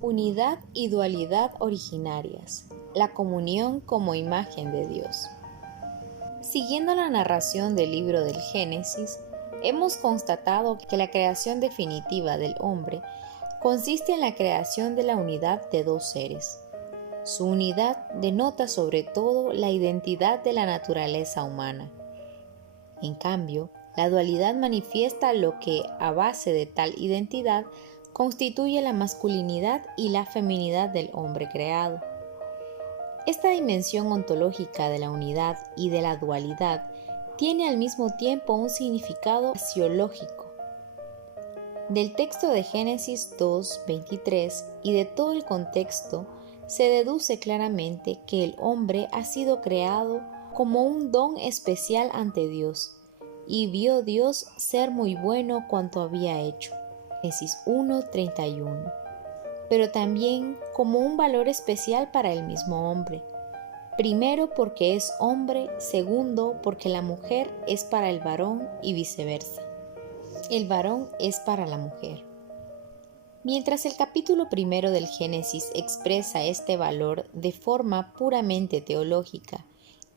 Unidad y dualidad originarias. La comunión como imagen de Dios. Siguiendo la narración del libro del Génesis, hemos constatado que la creación definitiva del hombre consiste en la creación de la unidad de dos seres. Su unidad denota sobre todo la identidad de la naturaleza humana. En cambio, la dualidad manifiesta lo que, a base de tal identidad, constituye la masculinidad y la feminidad del hombre creado. Esta dimensión ontológica de la unidad y de la dualidad tiene al mismo tiempo un significado axiológico. Del texto de Génesis 2:23 y de todo el contexto se deduce claramente que el hombre ha sido creado como un don especial ante Dios, y vio Dios ser muy bueno cuanto había hecho. Génesis 1:31. Pero también como un valor especial para el mismo hombre. Primero porque es hombre, segundo porque la mujer es para el varón y viceversa. El varón es para la mujer. Mientras el capítulo primero del Génesis expresa este valor de forma puramente teológica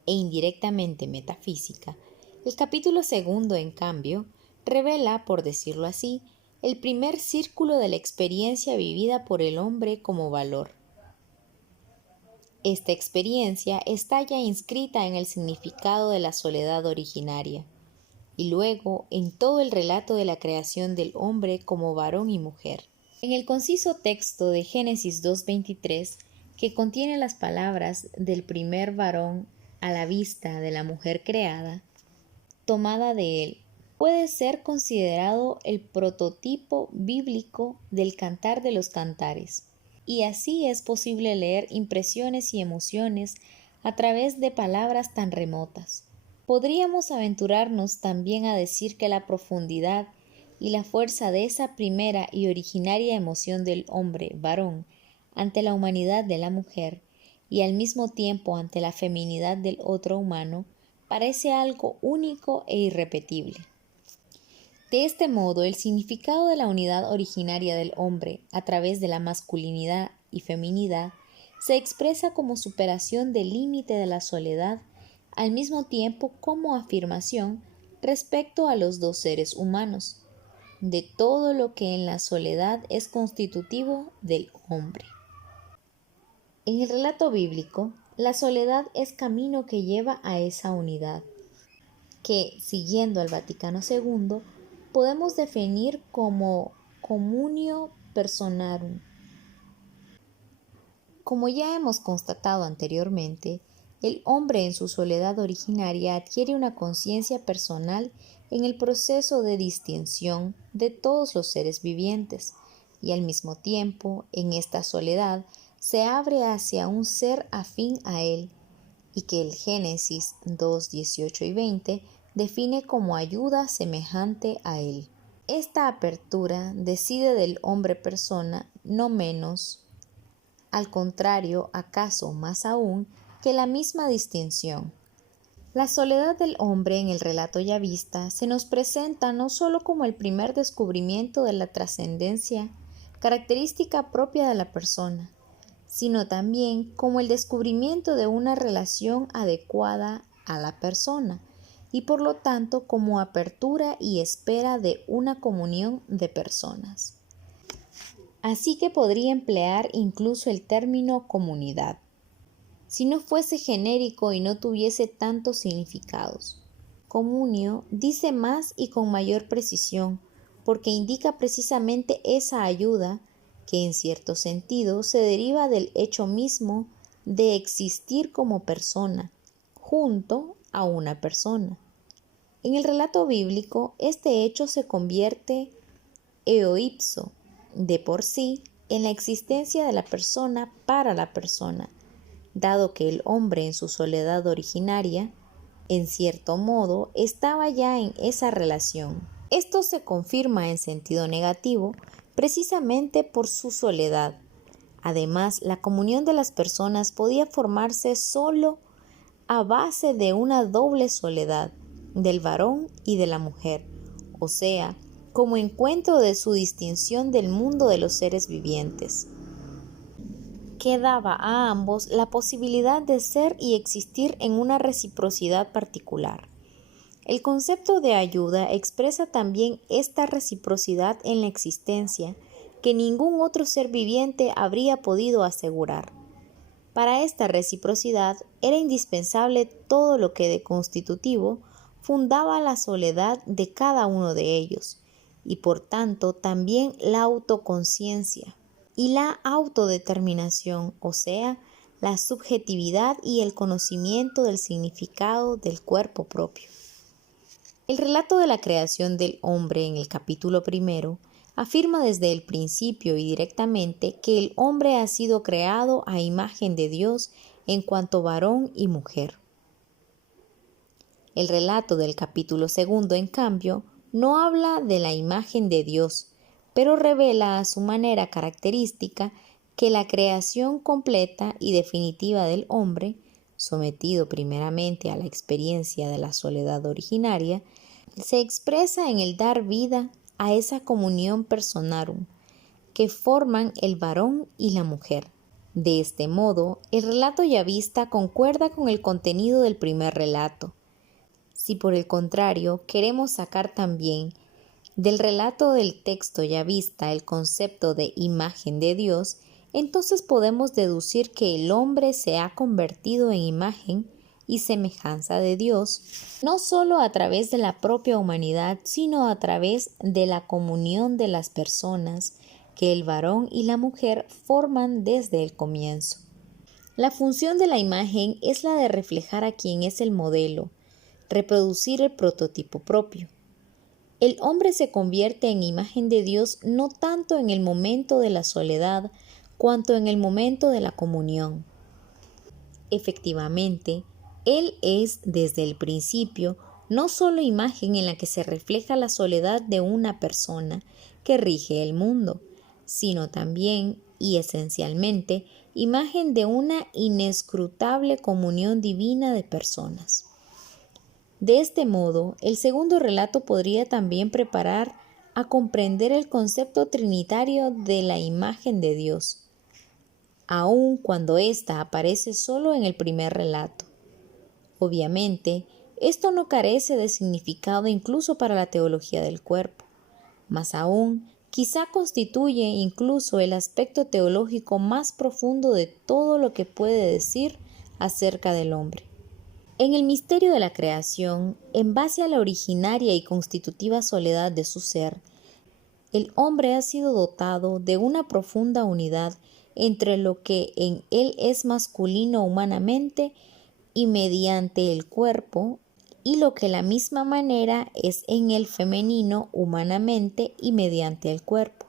e indirectamente metafísica, el capítulo segundo, en cambio, revela, por decirlo así, el primer círculo de la experiencia vivida por el hombre como valor. Esta experiencia está ya inscrita en el significado de la soledad originaria, y luego en todo el relato de la creación del hombre como varón y mujer. En el conciso texto de Génesis 2:23, que contiene las palabras del primer varón a la vista de la mujer creada, tomada de él, puede ser considerado el prototipo bíblico del Cantar de los Cantares, y así es posible leer impresiones y emociones a través de palabras tan remotas. Podríamos aventurarnos también a decir que la profundidad y la fuerza de esa primera y originaria emoción del hombre varón ante la humanidad de la mujer y al mismo tiempo ante la feminidad del otro humano parece algo único e irrepetible. De este modo, el significado de la unidad originaria del hombre a través de la masculinidad y feminidad se expresa como superación del límite de la soledad, al mismo tiempo como afirmación respecto a los dos seres humanos, de todo lo que en la soledad es constitutivo del hombre. En el relato bíblico, la soledad es camino que lleva a esa unidad, que, siguiendo al Vaticano II, podemos definir como communio personarum. Como ya hemos constatado anteriormente, el hombre en su soledad originaria adquiere una conciencia personal en el proceso de distinción de todos los seres vivientes, y al mismo tiempo, en esta soledad, se abre hacia un ser afín a él, y que el Génesis 2:18 y 20 define como ayuda semejante a él. Esta apertura decide del hombre persona no menos, al contrario, acaso más aún, que la misma distinción. La soledad del hombre en el relato ya vista se nos presenta no sólo como el primer descubrimiento de la trascendencia, característica propia de la persona, sino también como el descubrimiento de una relación adecuada a la persona, y por lo tanto como apertura y espera de una comunión de personas. Así que podría emplear incluso el término comunidad, si no fuese genérico y no tuviese tantos significados. Comunio dice más y con mayor precisión, porque indica precisamente esa ayuda que en cierto sentido se deriva del hecho mismo de existir como persona, junto a una persona. En el relato bíblico, este hecho se convierte eo ipso, de por sí, en la existencia de la persona para la persona, dado que el hombre en su soledad originaria, en cierto modo, estaba ya en esa relación. Esto se confirma en sentido negativo precisamente por su soledad. Además, la comunión de las personas podía formarse solo a base de una doble soledad, del varón y de la mujer, o sea, como encuentro de su distinción del mundo de los seres vivientes. que daba a ambos la posibilidad de ser y existir en una reciprocidad particular. El concepto de ayuda expresa también esta reciprocidad en la existencia que ningún otro ser viviente habría podido asegurar. Para esta reciprocidad era indispensable todo lo que de constitutivo fundaba la soledad de cada uno de ellos, y por tanto también la autoconciencia y la autodeterminación, o sea, la subjetividad y el conocimiento del significado del cuerpo propio. El relato de la creación del hombre en el capítulo primero afirma desde el principio y directamente que el hombre ha sido creado a imagen de Dios en cuanto varón y mujer. El relato del capítulo segundo, en cambio, no habla de la imagen de Dios, pero revela a su manera característica que la creación completa y definitiva del hombre, sometido primeramente a la experiencia de la soledad originaria, se expresa en el dar vida a esa comunión personarum que forman el varón y la mujer. De este modo, el relato yavista concuerda con el contenido del primer relato. Si por el contrario queremos sacar también del relato del texto yavista el concepto de imagen de Dios, entonces podemos deducir que el hombre se ha convertido en imagen y semejanza de Dios, no solo a través de la propia humanidad, sino a través de la comunión de las personas que el varón y la mujer forman desde el comienzo. La función de la imagen es la de reflejar a quien es el modelo, reproducir el prototipo propio. El hombre se convierte en imagen de Dios no tanto en el momento de la soledad, cuanto en el momento de la comunión. Efectivamente, Él es desde el principio no solo imagen en la que se refleja la soledad de una persona que rige el mundo, sino también y esencialmente imagen de una inescrutable comunión divina de personas. De este modo, el segundo relato podría también preparar a comprender el concepto trinitario de la imagen de Dios, aun cuando ésta aparece solo en el primer relato. Obviamente, esto no carece de significado incluso para la teología del cuerpo. Más aún, quizá constituye incluso el aspecto teológico más profundo de todo lo que puede decir acerca del hombre. En el misterio de la creación, en base a la originaria y constitutiva soledad de su ser, el hombre ha sido dotado de una profunda unidad entre lo que en él es masculino humanamente y mediante el cuerpo, y lo que la misma manera es en él femenino humanamente y mediante el cuerpo.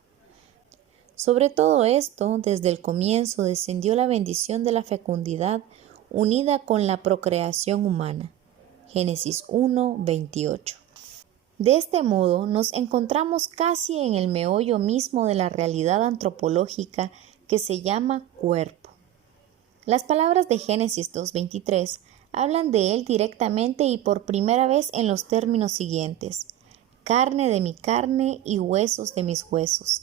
Sobre todo esto, desde el comienzo descendió la bendición de la fecundidad unida con la procreación humana. Génesis 1, 28. De este modo, nos encontramos casi en el meollo mismo de la realidad antropológica que se llama cuerpo. Las palabras de Génesis 2:23 hablan de él directamente y por primera vez en los términos siguientes: carne de mi carne y huesos de mis huesos.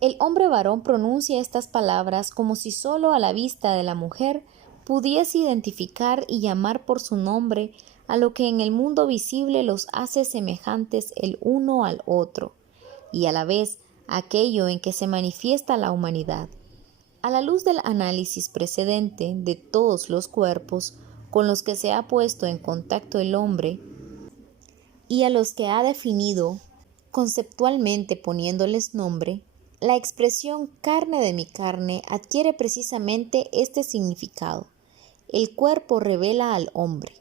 El hombre varón pronuncia estas palabras como si solo a la vista de la mujer pudiese identificar y llamar por su nombre a lo que en el mundo visible los hace semejantes el uno al otro, y a la vez aquello en que se manifiesta la humanidad. A la luz del análisis precedente de todos los cuerpos con los que se ha puesto en contacto el hombre y a los que ha definido conceptualmente poniéndoles nombre, la expresión carne de mi carne adquiere precisamente este significado. El cuerpo revela al hombre.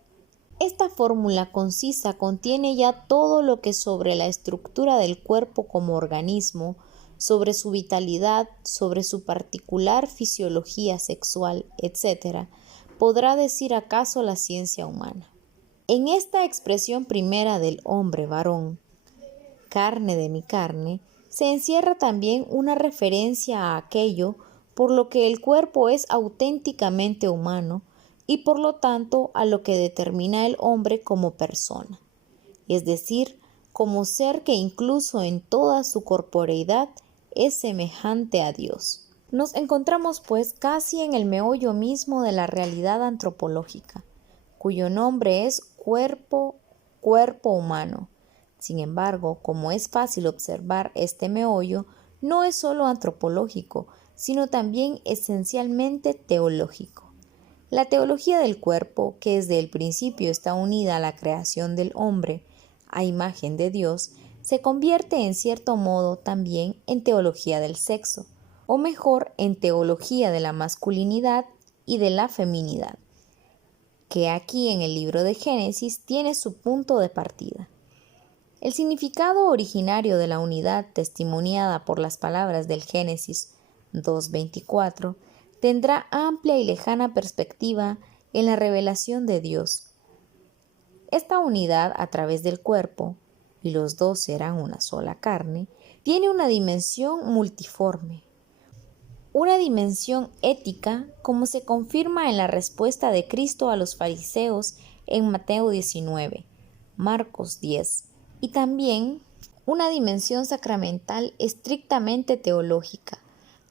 Esta fórmula concisa contiene ya todo lo que sobre la estructura del cuerpo como organismo, sobre su vitalidad, sobre su particular fisiología sexual, etc., podrá decir acaso la ciencia humana. En esta expresión primera del hombre varón, carne de mi carne, se encierra también una referencia a aquello por lo que el cuerpo es auténticamente humano y por lo tanto a lo que determina el hombre como persona, es decir, como ser que incluso en toda su corporeidad es semejante a Dios. Nos encontramos pues casi en el meollo mismo de la realidad antropológica, cuyo nombre es cuerpo humano. Sin embargo, como es fácil observar, este meollo no es solo antropológico, sino también esencialmente teológico. La teología del cuerpo, que desde el principio está unida a la creación del hombre, a imagen de Dios, se convierte en cierto modo también en teología del sexo, o mejor, en teología de la masculinidad y de la feminidad, que aquí en el libro de Génesis tiene su punto de partida. El significado originario de la unidad testimoniada por las palabras del Génesis 2:24 tendrá amplia y lejana perspectiva en la revelación de Dios. Esta unidad a través del cuerpo, y los dos serán una sola carne, tiene una dimensión multiforme, una dimensión ética, como se confirma en la respuesta de Cristo a los fariseos en Mateo 19, Marcos 10, y también una dimensión sacramental estrictamente teológica,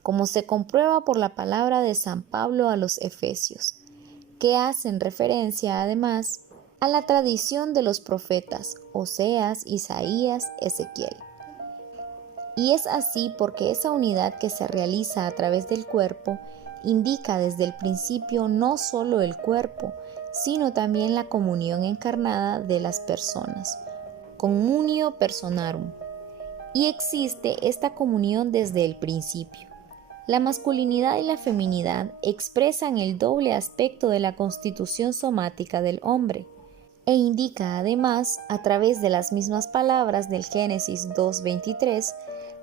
como se comprueba por la palabra de San Pablo a los Efesios, que hacen referencia además a la tradición de los profetas Oseas, Isaías, Ezequiel. Y es así porque esa unidad que se realiza a través del cuerpo indica desde el principio no solo el cuerpo, sino también la comunión encarnada de las personas, communio personarum. Y existe esta comunión desde el principio. La masculinidad y la feminidad expresan el doble aspecto de la constitución somática del hombre, e indica además, a través de las mismas palabras del Génesis 2:23,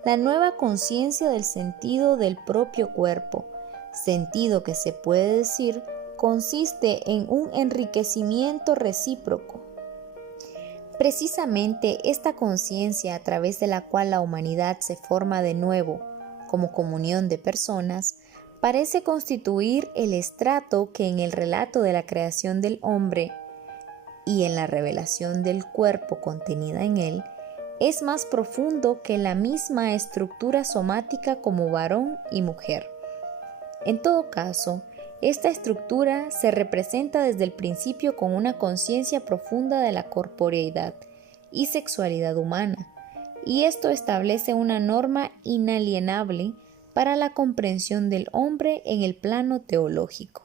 la nueva conciencia del sentido del propio cuerpo, sentido que se puede decir consiste en un enriquecimiento recíproco. Precisamente esta conciencia a través de la cual la humanidad se forma de nuevo como comunión de personas, parece constituir el estrato que en el relato de la creación del hombre y en la revelación del cuerpo contenida en él, es más profundo que la misma estructura somática como varón y mujer. En todo caso, esta estructura se representa desde el principio con una conciencia profunda de la corporeidad y sexualidad humana, y esto establece una norma inalienable para la comprensión del hombre en el plano teológico.